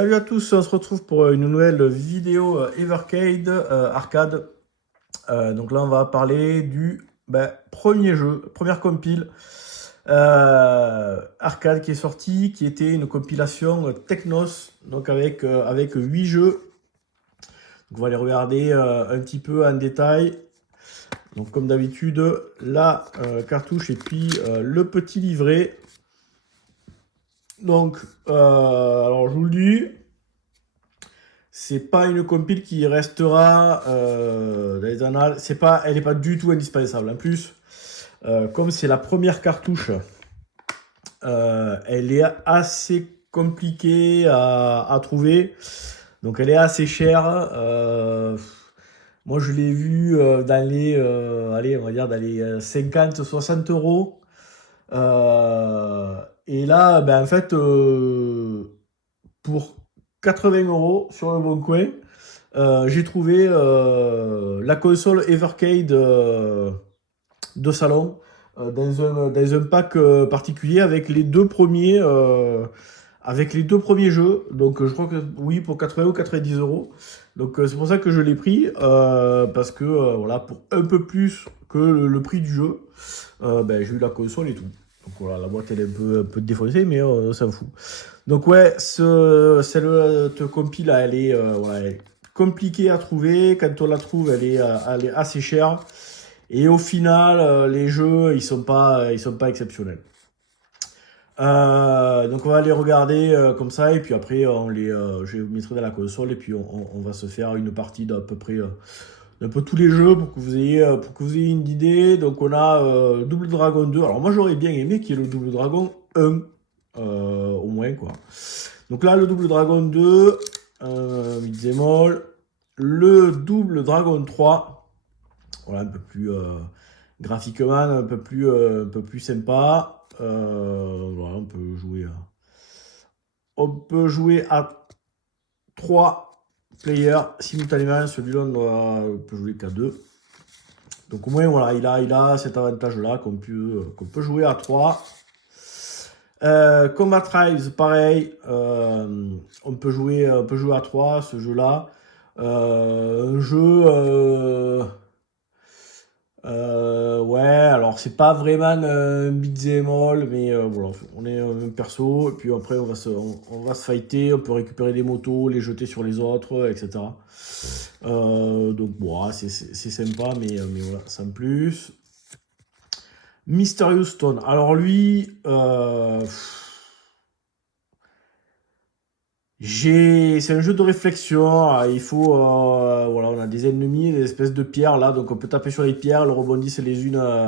Salut à tous, on se retrouve pour une nouvelle vidéo Evercade arcade. Donc là on va parler du premier jeu, première compile arcade qui est sortie, qui était une compilation Technos, donc avec 8 jeux. Donc on va les regarder un petit peu en détail. Donc comme d'habitude, la cartouche et puis le petit livret. Donc alors je vous le dis. C'est pas une compile qui restera dans les annales. Elle n'est pas du tout indispensable. En plus, comme c'est la première cartouche, elle est assez compliquée à trouver. Donc elle est assez chère. Moi je l'ai vue dans les, allez, on va dire dans les 50-60 euros. Et là, en fait, pour 80 euros sur le bon coin, j'ai trouvé la console Evercade de salon dans un pack particulier avec les deux premiers jeux. Donc je crois que oui, pour 80 ou 90 euros. Donc c'est pour ça que je l'ai pris, parce que voilà, pour un peu plus que le prix du jeu, j'ai eu la console et tout. Donc voilà, la boîte elle est un peu défoncée, mais ça me fout. Donc ouais, cette compile, elle est compliquée à trouver. Quand on la trouve, elle est assez chère. Et au final, les jeux, ils sont pas exceptionnels. Donc on va les regarder comme ça, et puis après, je les mettrai dans la console, et puis on va se faire une partie d'à peu près d'un peu tous les jeux pour que vous ayez une idée. Donc on a Double Dragon 2. Alors moi j'aurais bien aimé qu'il y ait le Double Dragon 1, au moins quoi. Donc là, le Double Dragon 2, beat'em all. Le Double Dragon 3, voilà, un peu plus graphiquement, un peu plus sympa. Voilà, on peut jouer à 3 players simultanément. Celui-là, on peut jouer qu'à 2. Donc au moins, voilà, il a cet avantage-là qu'on peut jouer à 3. Combat Tribes, pareil, on peut jouer à 3 ce jeu-là. Un jeu, ouais, alors c'est pas vraiment un beat'em all, mais voilà, on est un perso, et puis après on va se fighter, on peut récupérer des motos, les jeter sur les autres, etc. Donc bon, c'est sympa, mais voilà, sans plus. Mysterious Stone, alors lui, c'est un jeu de réflexion. Il faut, voilà, on a des ennemis, des espèces de pierres là, donc on peut taper sur les pierres, elles rebondissent les unes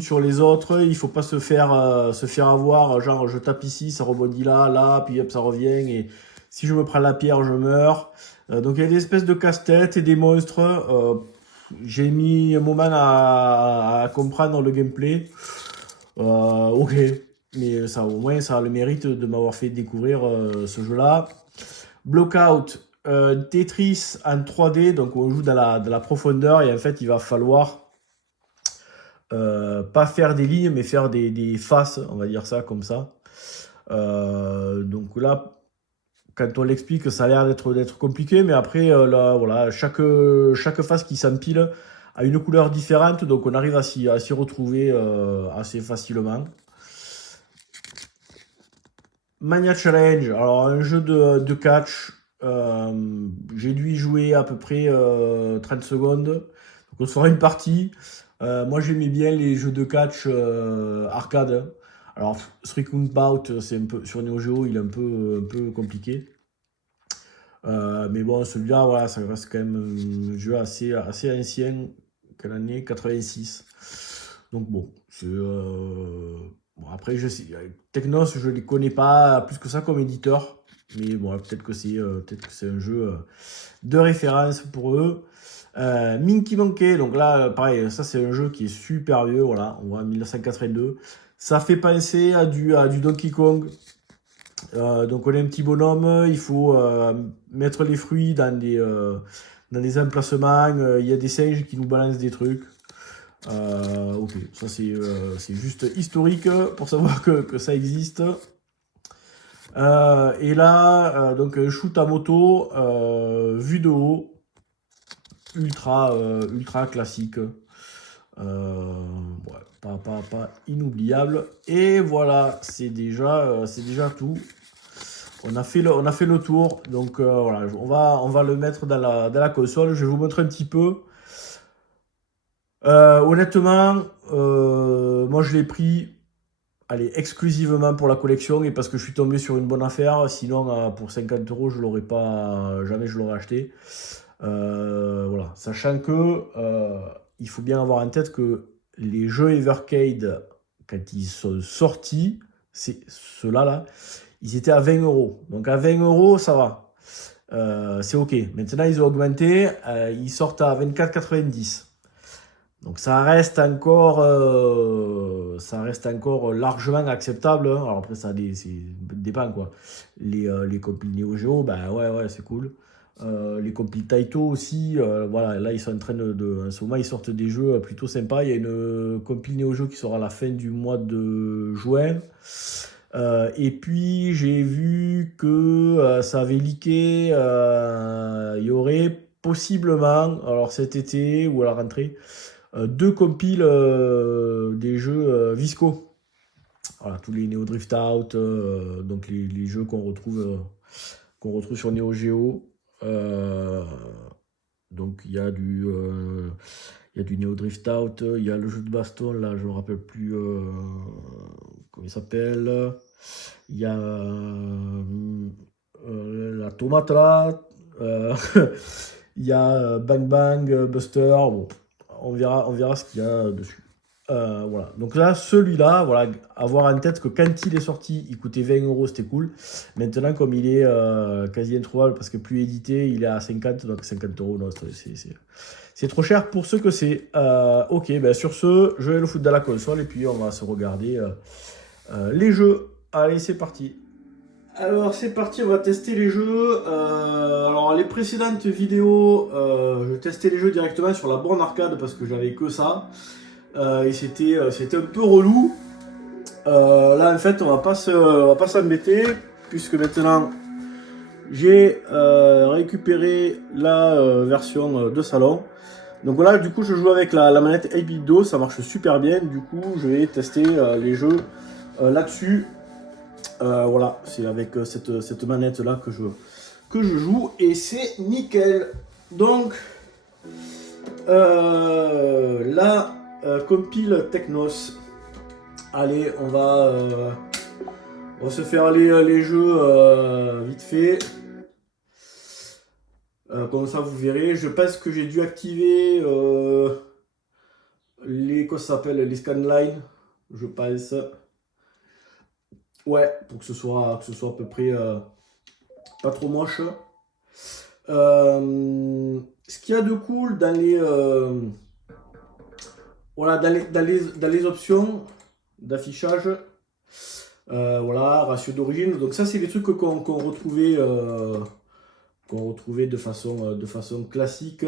sur les autres. Il faut pas se faire avoir. Genre, je tape ici, ça rebondit là, là, puis hop, ça revient. Et si je me prends la pierre, je meurs. Donc il y a des espèces de casse-tête et des monstres. J'ai mis un moment à comprendre le gameplay. Ok, mais ça, au moins, ça a le mérite de m'avoir fait découvrir ce jeu-là. Blockout, Tetris en 3D, donc on joue dans la profondeur, et en fait, il va falloir pas faire des lignes, mais faire des faces, on va dire ça comme ça. Donc là, quand on l'explique, ça a l'air d'être compliqué, mais après, là, voilà, chaque face qui s'empile a une couleur différente, donc on arrive à s'y retrouver assez facilement. Mania Challenge, alors un jeu de catch. J'ai dû y jouer à peu près 30 secondes. Donc on se fera une partie. Moi j'aimais bien les jeux de catch arcade. Alors Three Bout, c'est un peu sur Neo Geo, il est un peu compliqué. Mais bon, celui-là, voilà, ça reste quand même un jeu assez ancien, quelle année? 86. Donc bon, bon, après, Technos, je les connais pas plus que ça comme éditeur. Mais bon, peut-être que c'est un jeu de référence pour eux. Minky Monkey, donc là, pareil, ça c'est un jeu qui est super vieux, voilà, on voit 1982. Ça fait penser à du Donkey Kong. Donc on est un petit bonhomme, il faut mettre les fruits dans des emplacements, il y a des singes qui nous balancent des trucs. Ok, ça c'est juste historique pour savoir que ça existe. Et là, donc shoot à moto, vue de haut, ultra classique. Ouais, pas inoubliable. Et voilà, c'est déjà tout. On a fait le tour. Donc voilà, on va le mettre dans la console. Je vais vous montrer un petit peu. Honnêtement, moi je l'ai pris, allez, exclusivement pour la collection et parce que je suis tombé sur une bonne affaire. Sinon, pour 50 €, je l'aurais pas, jamais je l'aurais acheté. Voilà, sachant que il faut bien avoir en tête que les jeux Evercade, quand ils sont sortis, c'est ceux-là là, ils étaient à 20 €. Donc à 20 €, ça va. C'est ok. Maintenant, ils ont augmenté, ils sortent à 24,90 €. Donc ça reste encore largement acceptable, hein. Alors après, dépend quoi. Les compiles Neo Geo, bah ouais, c'est cool. Les compiles Taito aussi, voilà, là ils sont en train en ce moment ils sortent des jeux plutôt sympas. Il y a une compile Neo Geo qui sera à la fin du mois de juin. Et puis j'ai vu que ça avait leaké, il y aurait possiblement, alors cet été ou à la rentrée, deux compiles des jeux Visco. Voilà, tous les Neo Drift Out, donc les jeux qu'on retrouve sur Neo Geo. Donc il y a du Neo Drift Out, il y a le jeu de baston, là je ne me rappelle plus comment il s'appelle. Il y a la tomate là. Il y a Bang Bang, Buster. Bon, on verra ce qu'il y a dessus. Voilà. Donc là, celui-là, voilà, avoir en tête que quand il est sorti, il coûtait 20 €, c'était cool. Maintenant, comme il est quasi introuvable parce que plus édité, il est à 50, donc 50 €, non, c'est trop cher pour ce que c'est. Ok, ben sur ce, je vais le foutre dans la console et puis on va se regarder les jeux. Allez, c'est parti. Alors c'est parti, on va tester les jeux. Alors les précédentes vidéos, je testais les jeux directement sur la borne arcade parce que j'avais que ça. Et c'était un peu relou. Là en fait on va pas s'embêter puisque maintenant j'ai récupéré la version de salon. Donc voilà, du coup je joue avec la manette 8-bit Do, ça marche super bien. Du coup je vais tester les jeux là-dessus. Voilà, c'est avec cette manette là que je joue et c'est nickel. Donc la compile Technos. Allez, on va se faire les jeux vite fait. Comme ça vous verrez. Je pense que j'ai dû activer comment ça s'appelle, les scanlines, je pense. Ouais, pour que ce soit à peu près pas trop moche. Ce qu'il y a de cool dans les voilà, dans les options d'affichage, voilà, ratio d'origine. Donc ça, c'est des trucs qu'on retrouvait de façon classique.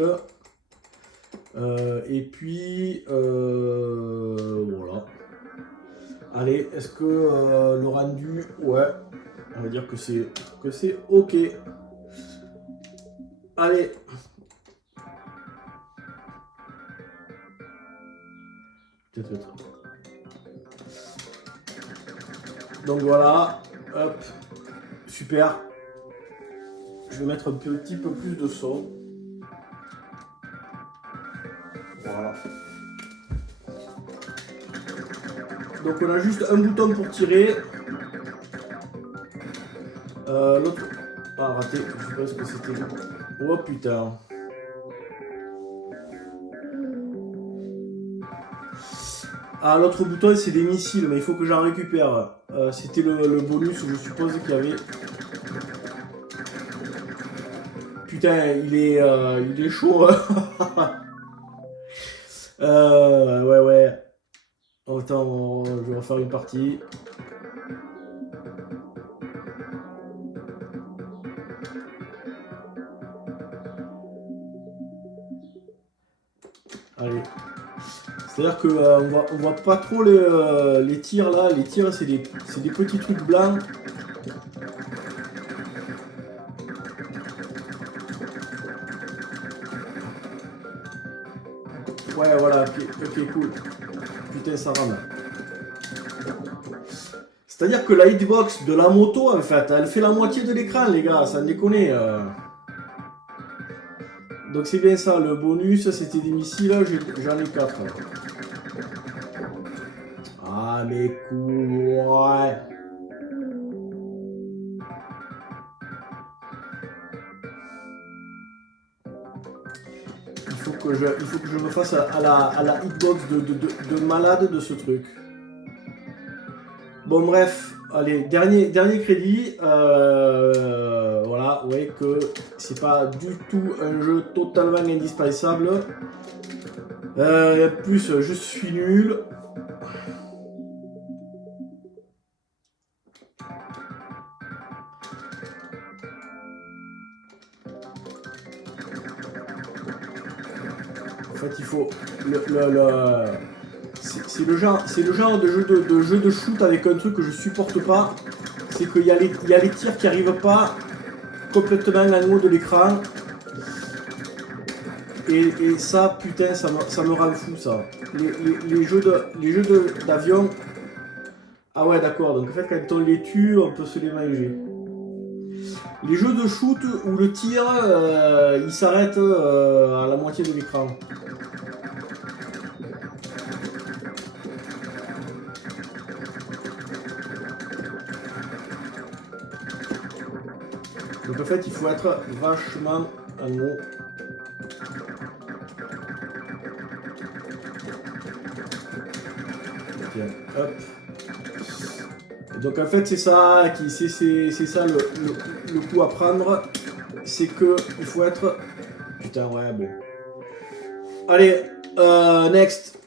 Et puis voilà. Allez, est-ce que le rendu, ouais, on va dire que c'est ok. Allez. Peut-être. Donc voilà, hop, super. Je vais mettre un petit peu plus de son. Voilà. Donc on a juste un bouton pour tirer. L'autre... Ah, raté, je pense que c'était... Oh putain. Ah, l'autre bouton c'est des missiles, mais il faut que j'en récupère. C'était le bonus où je suppose qu'il y avait... Putain, il est chaud. Ouais. Attends, je vais refaire une partie. Allez. C'est-à-dire que on voit pas trop les tirs là. Les tirs, c'est des petits trucs blancs. Ouais, voilà, ok, cool. Putain, ça rame. C'est-à-dire que la hitbox de la moto, en fait, elle fait la moitié de l'écran, les gars, ça déconne. Donc c'est bien ça, le bonus, c'était des missiles, j'en ai 4. Ah, mais cool, ouais. Il faut que je me fasse à la hitbox de malade de ce truc. Bon, bref, allez, dernier crédit. Voilà, vous voyez que c'est pas du tout un jeu totalement indispensable. Plus, je suis nul. En fait, il faut c'est le genre de jeu de shoot avec un truc que je supporte pas. C'est qu'il y a les tirs qui arrivent pas complètement en haut de l'écran. Et ça, putain, ça me rend fou, ça. Les jeux d'avion. Ah ouais, d'accord. Donc en fait, quand on les tue, on peut se les manger. Les jeux de shoot où le tir, il s'arrête à la moitié de l'écran. Donc en fait, il faut être vachement en haut. Tiens, hop. Et donc en fait, c'est ça le coup à prendre. C'est que il faut être... Putain, ouais, bon. Allez, next.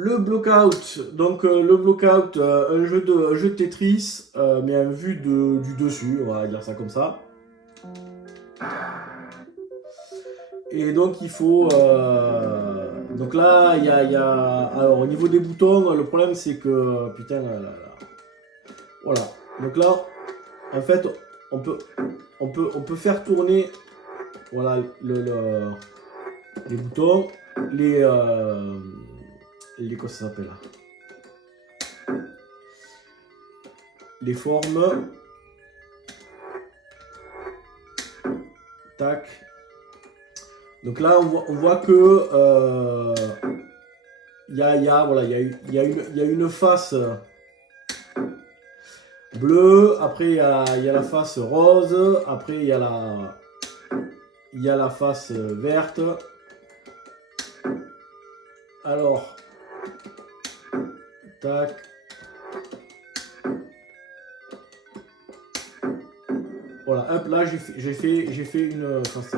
Le Blockout, donc le Blockout, un jeu de Tetris, mais en vue du dessus, on va dire ça comme ça. Et donc il faut... donc là, il y a... Alors au niveau des boutons, le problème c'est que... Putain, là. Voilà. Donc là, en fait, on peut faire tourner... Voilà, les boutons, quoi ça s'appelle, les formes, tac. Donc là on voit que il y a une face bleue, après il y a la face rose, après il y a la face verte. Alors tac. Voilà, hop, là j'ai fait une face.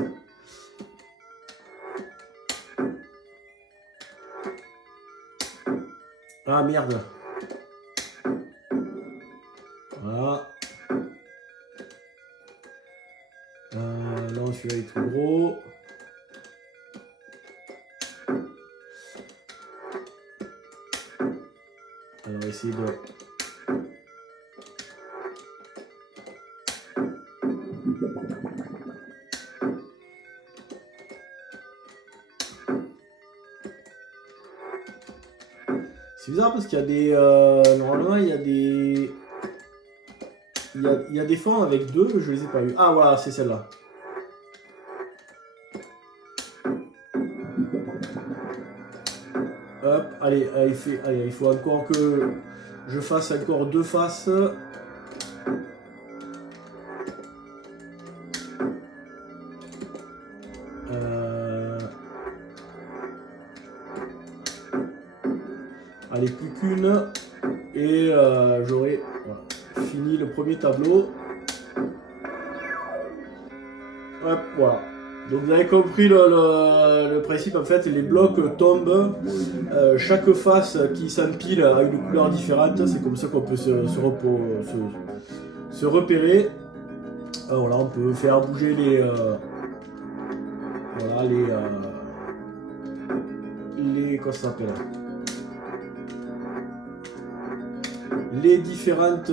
Ah merde. Voilà. Non, celui-là est trop gros. Alors essayer de... C'est bizarre parce qu'il y a des... normalement il y a des... Il y a des formes avec deux, je les ai pas eu. Ah voilà, c'est celle-là. Hop, allez, il faut encore que je fasse encore deux faces. Allez, plus qu'une. Et j'aurai fini le premier tableau. Hop, voilà. Donc vous avez compris le principe, en fait, les blocs tombent, chaque face qui s'empile a une couleur différente, c'est comme ça qu'on peut se repérer. Voilà, on peut faire bouger les... voilà, comment ça s'appelle? les différentes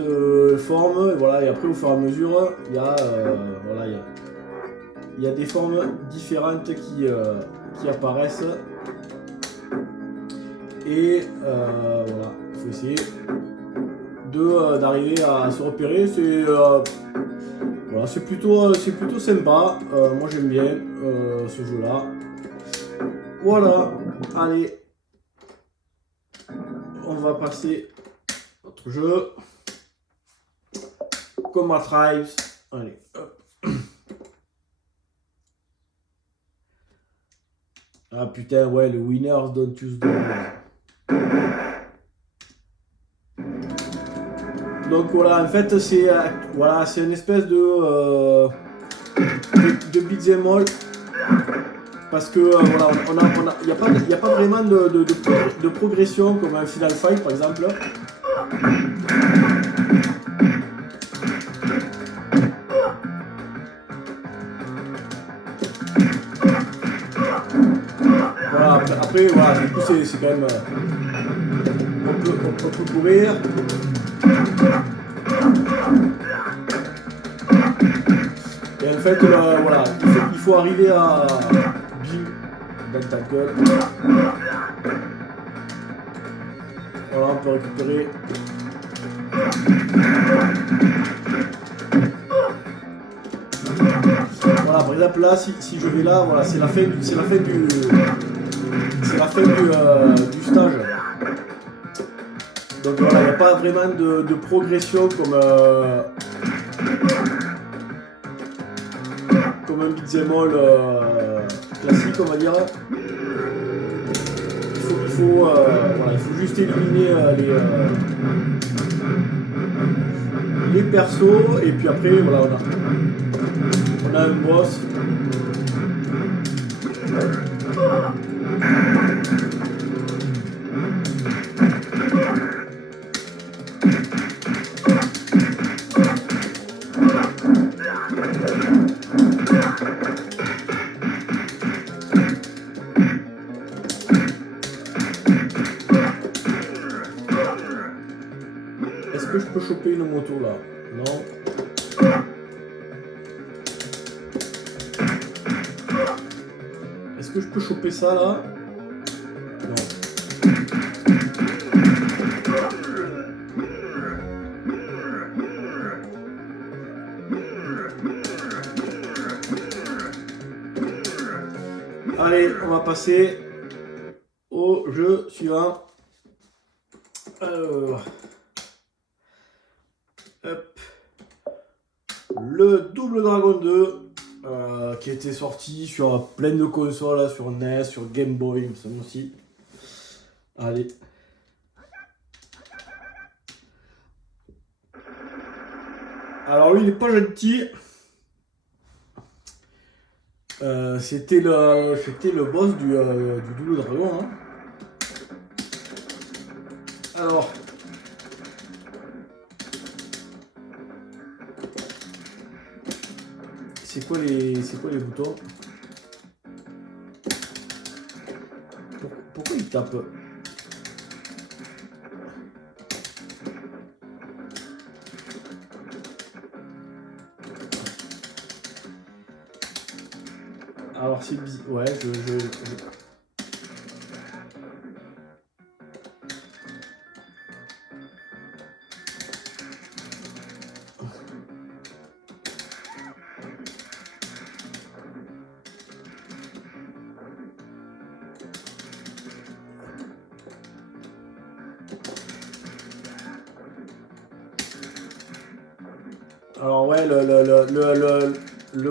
formes. Voilà, et après, au fur et à mesure, il y a, voilà, il y a des formes différentes qui apparaissent. Et voilà, il faut essayer d'arriver à se repérer. Voilà, c'est plutôt sympa. Moi j'aime bien ce jeu-là. Voilà, allez, on va passer à notre jeu. Combat Tribes. Allez, hop. Ah putain, ouais, le Winners Don't Choose the Rules. Donc voilà, en fait, c'est voilà, une espèce de beat'em all. Parce que voilà, il n'y a pas vraiment de progression comme un Final Fight par exemple. Voilà, après voilà, du coup c'est quand même. On peut courir. Et en fait, voilà, il faut arriver à. Dans ta gueule. Voilà, on peut récupérer. Voilà, par exemple là, si je vais là, voilà, c'est la fin du stage. Donc voilà, il n'y a pas vraiment de progression comme un beat'em all classique, on va dire. Voilà, il faut juste éliminer les persos et puis après voilà, on a un boss. Est-ce que je peux choper une moto là? Non. Est-ce que je peux choper ça là? Non. Allez, on va passer au jeu suivant. Alors, hop. Le Double Dragon 2 qui était sorti sur plein de consoles, sur NES, sur Game Boy, il me semble aussi. Allez. Alors lui, il est pas gentil. C'était le boss du Double Dragon. Hein. Alors. C'est quoi les boutons? Pourquoi il tape? Alors c'est bizarre. Ouais, Alors ouais,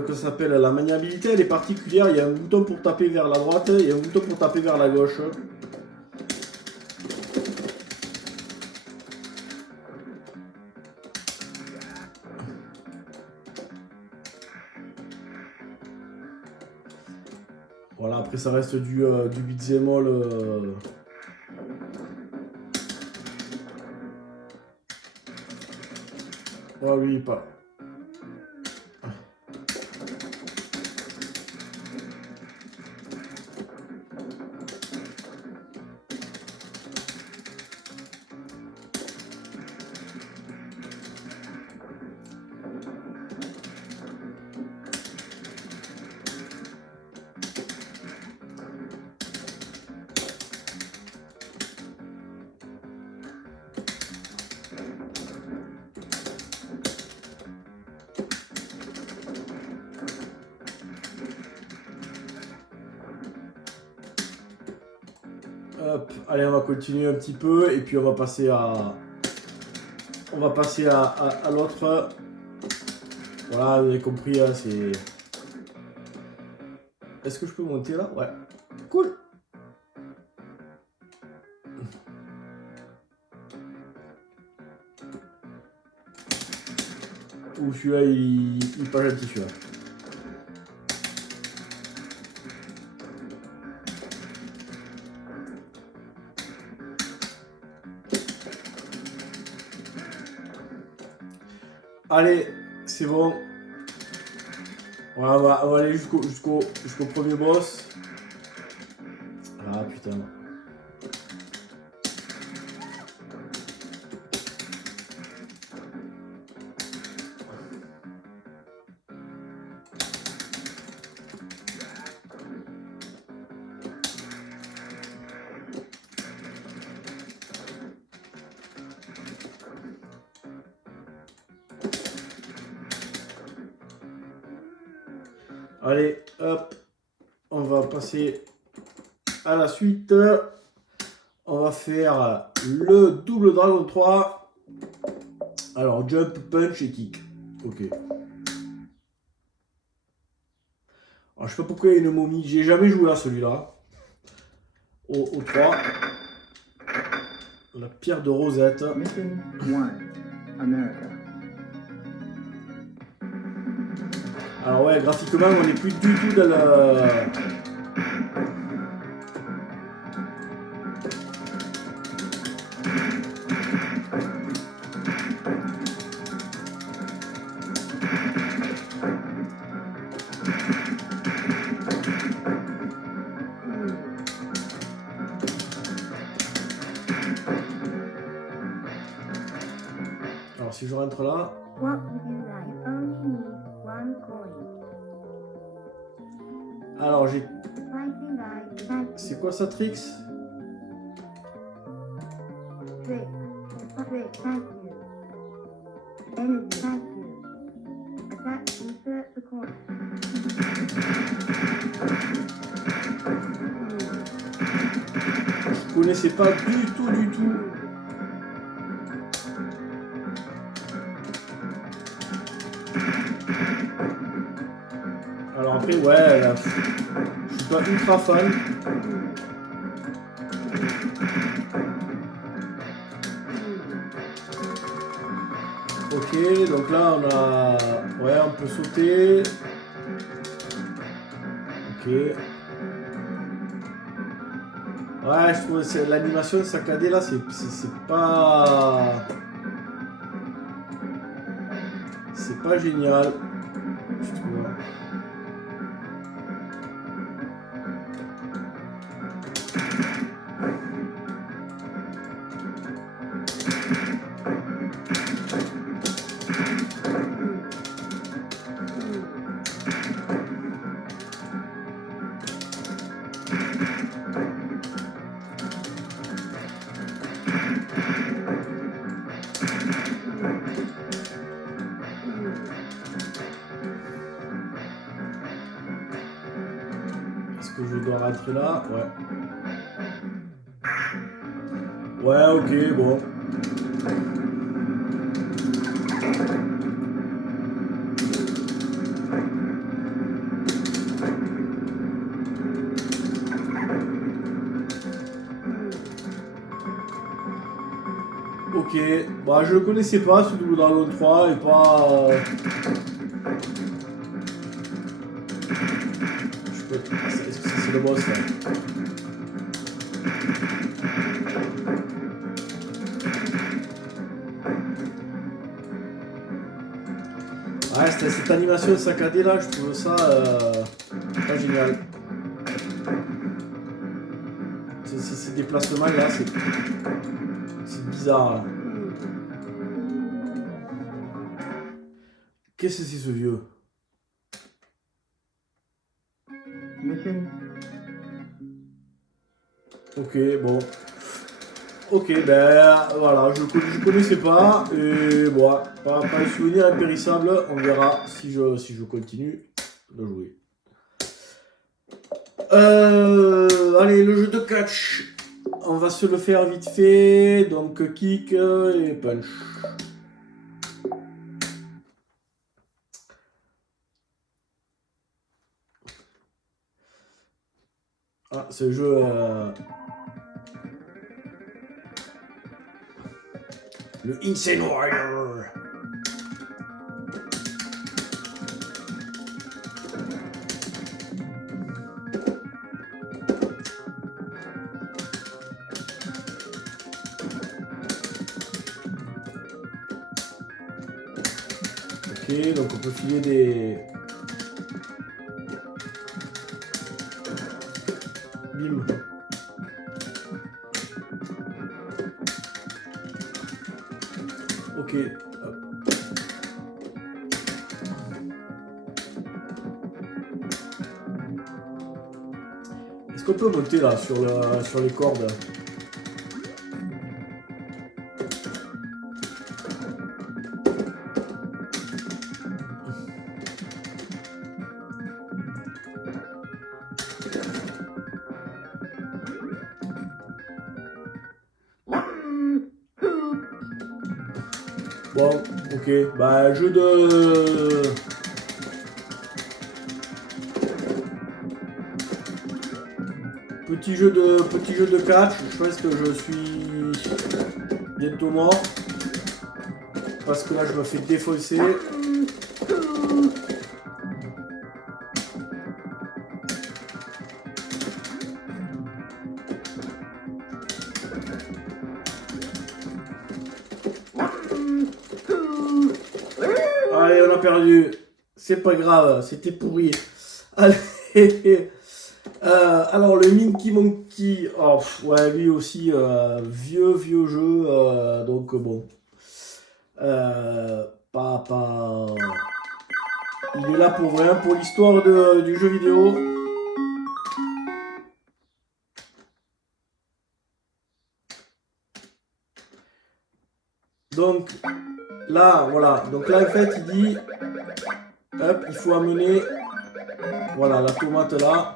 que ça s'appelle la maniabilité, elle est particulière. Il y a un bouton pour taper vers la droite et un bouton pour taper vers la gauche. Voilà, après ça reste du beat'em all. Ouais, lui, pas. Hop, allez, on va continuer un petit peu et puis on va passer à... On va passer à l'autre. Voilà, vous avez compris, hein, c'est... Est-ce que je peux monter là? Ouais. Cool. Ouh, celui-là, il est pas gentil, celui-là. Allez, c'est bon. Voilà, on va aller jusqu'au premier boss. Ah putain. Allez, hop, on va passer à la suite. On va faire le double dragon 3. Alors, jump, punch et kick. Ok. Alors, je sais pas pourquoi il y a une momie. J'ai jamais joué à celui-là. Au 3. La pierre de Rosette. Mission 1, America. Alors ouais, graphiquement, on n'est plus du tout dans le... Alors si je rentre là... What would you like? Only need one coin. Alors j'ai... Fighting like thank C'est quoi ça, Trix? trick. Trick, thank you. Energy, thank you. Attack, insert the coin. Je connaissais pas du tout. Alors après, ouais, là, je suis pas ultra fan. Ok, donc là on a... Ouais, on peut sauter. Ok. Ouais, je trouve que l'animation saccadée là, c'est pas... C'est pas génial. Je trouve. Est-ce que je dois rentrer là? Ouais. Ouais, ok, bon. Ok, bah je le connaissais pas ce Double Dragon 3 et pas... Est-ce que c'est le boss là? Ouais, cette animation saccadée là, je trouve ça pas génial. Ces déplacements là, c'est bizarre. Là. Qu'est-ce que c'est ce vieux? Mission. Ok, bon. Ok, ben voilà, je connaissais pas. Et bon, pas un souvenir impérissable. On verra si je continue de jouer. Allez, le jeu de catch. on va se le faire vite fait. Donc kick et punch. Ah, ce jeu... Le Insane Warrior. Ok, donc on peut filer des... Bim. Ok. Hop. Est-ce qu'on peut monter là sur les cordes? Bon, ok, bah jeu de... Petit jeu de catch, je pense que je suis bientôt mort. Parce que là je me fais défoncer. Allez, on a perdu. C'est pas grave, c'était pourri. Allez. Alors le Minky Monkey, oh, ouais, lui aussi vieux jeu, donc bon, pas, il est là pour vraiment pour l'histoire du jeu vidéo. Donc là, voilà, donc là en fait il dit, hop, il faut amener, voilà, la tomate là.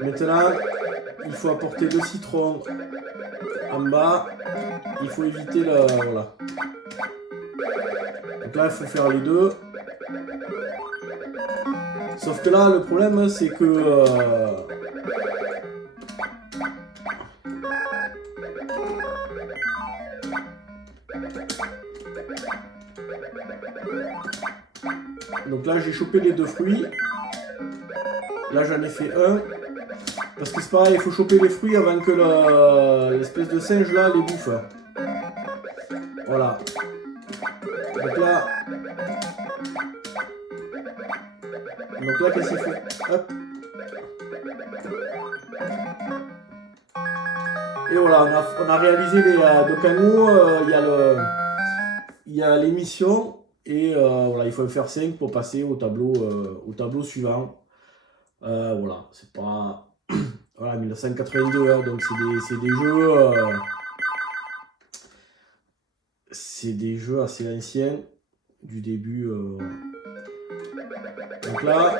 Maintenant, il faut apporter le citron en bas. Il faut éviter le... Voilà. Donc là, il faut faire les deux. Sauf que là, le problème, c'est que... Donc là, j'ai chopé les deux fruits. Là, j'en ai fait un. Parce que c'est pareil, il faut choper les fruits avant que l'espèce de singe là les bouffe. Voilà. Donc là, qu'est-ce qu'il faut? Hop. Et voilà, on a réalisé les... donc en haut, il y a les missions. Et voilà, il faut en faire 5 pour passer au tableau suivant. Voilà, c'est pas... Voilà, 1982, hein, donc c'est des jeux... c'est des jeux assez anciens, du début... Donc là,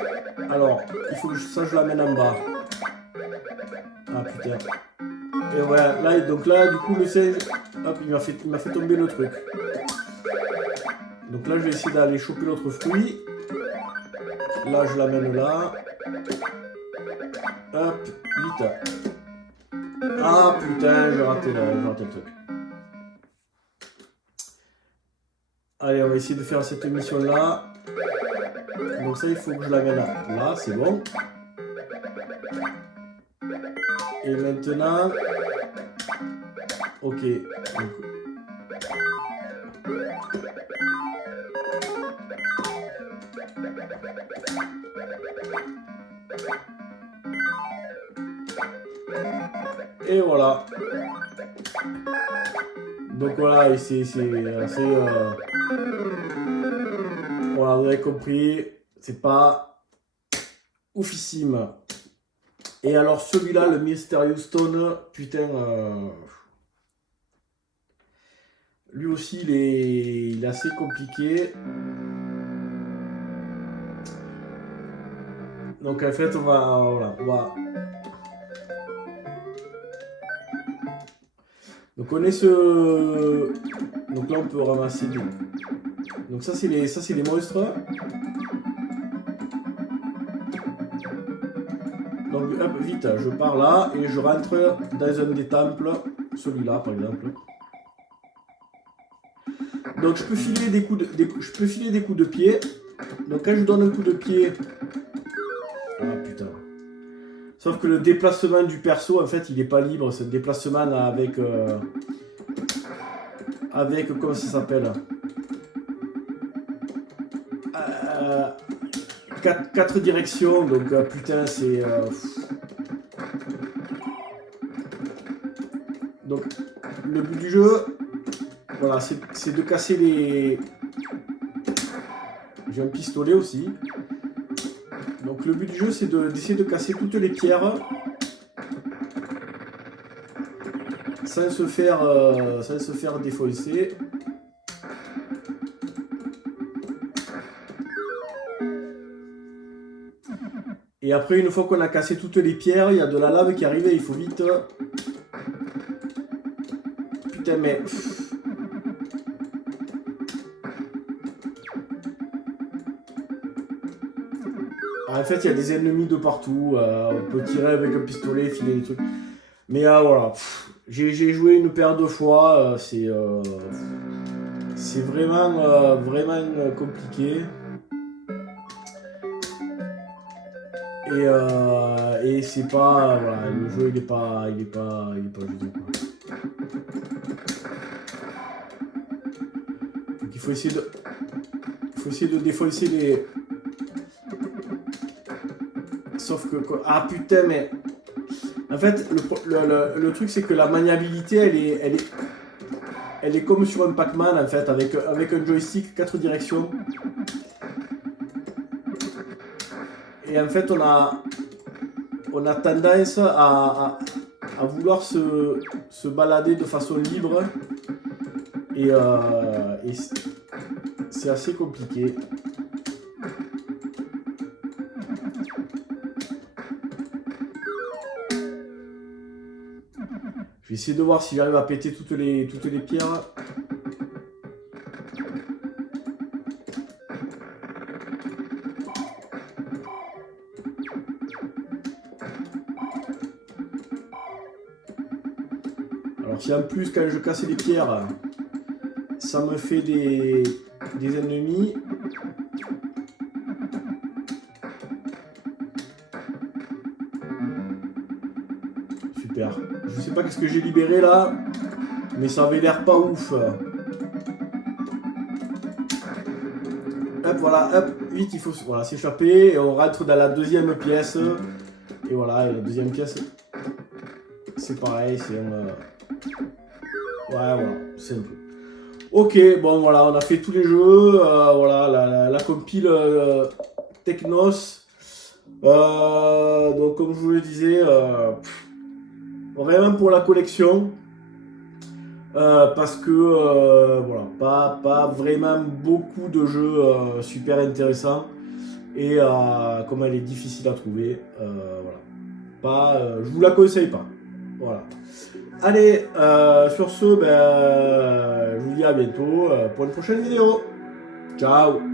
alors, il faut que ça je l'amène en bas. Ah putain. Et voilà, là, donc là, du coup, le singe, hop, il m'a fait tomber le truc. Donc là, je vais essayer d'aller choper l'autre fruit. Là, je l'amène là. Hop, vite. Ah putain, j'ai raté le truc. Allez, on va essayer de faire cette mission là. Donc ça, il faut que je l'amène là, c'est bon. Et maintenant... Ok. Donc... Et voilà. Donc voilà, c'est assez... Voilà, vous avez compris, c'est pas oufissime. Et alors celui-là, le Mysterious Stone, putain... lui aussi, il est assez compliqué. Donc en fait, on va Donc on est ce... Donc là on peut ramasser des... Donc ça c'est les monstres. Donc hop, vite, je pars là et je rentre dans un des temples, celui-là par exemple. Donc je peux filer des coups de pied. Donc quand je donne un coup de pied... Ah putain. Sauf que le déplacement du perso, en fait, il n'est pas libre. C'est le déplacement avec... comment ça s'appelle, 4 directions. Donc putain, c'est... Donc le but du jeu... Voilà, c'est de casser les... J'ai un pistolet aussi. Donc le but du jeu, c'est d'essayer de casser toutes les pierres sans se faire défoncer. Et après, une fois qu'on a cassé toutes les pierres, il y a de la lave qui arrive et il faut vite... Putain, mais... En fait, il y a des ennemis de partout. On peut tirer avec un pistolet, filer des trucs. Mais voilà, j'ai joué une paire de fois. C'est vraiment, vraiment compliqué. Et c'est pas... Voilà, le jeu, il est pas juste, quoi. Donc il faut essayer de défoncer les... Sauf que... Ah putain, mais... En fait, le truc, c'est que la maniabilité, elle est comme sur un Pac-Man, en fait, avec un joystick, 4 directions. Et en fait, on a tendance à vouloir se balader de façon libre. Et c'est assez compliqué. Je vais essayer de voir si j'arrive à péter toutes les pierres. Alors si en plus quand je casse les pierres, ça me fait des ennemis. Super. Je sais pas qu'est-ce que j'ai libéré là, mais ça avait l'air pas ouf. Hop, voilà, hop, vite, il faut voilà, s'échapper et on rentre dans la deuxième pièce. Et voilà, et la deuxième pièce, c'est pareil, c'est un... Ouais, voilà, c'est un peu... Ok, bon voilà, on a fait tous les jeux, voilà, la compile Technos. Donc comme je vous le disais, vraiment pour la collection. Parce que voilà, pas vraiment beaucoup de jeux super intéressants et comme elle est difficile à trouver, voilà, je vous la conseille pas. Voilà. Allez, sur ce, je vous dis à bientôt pour une prochaine vidéo. Ciao.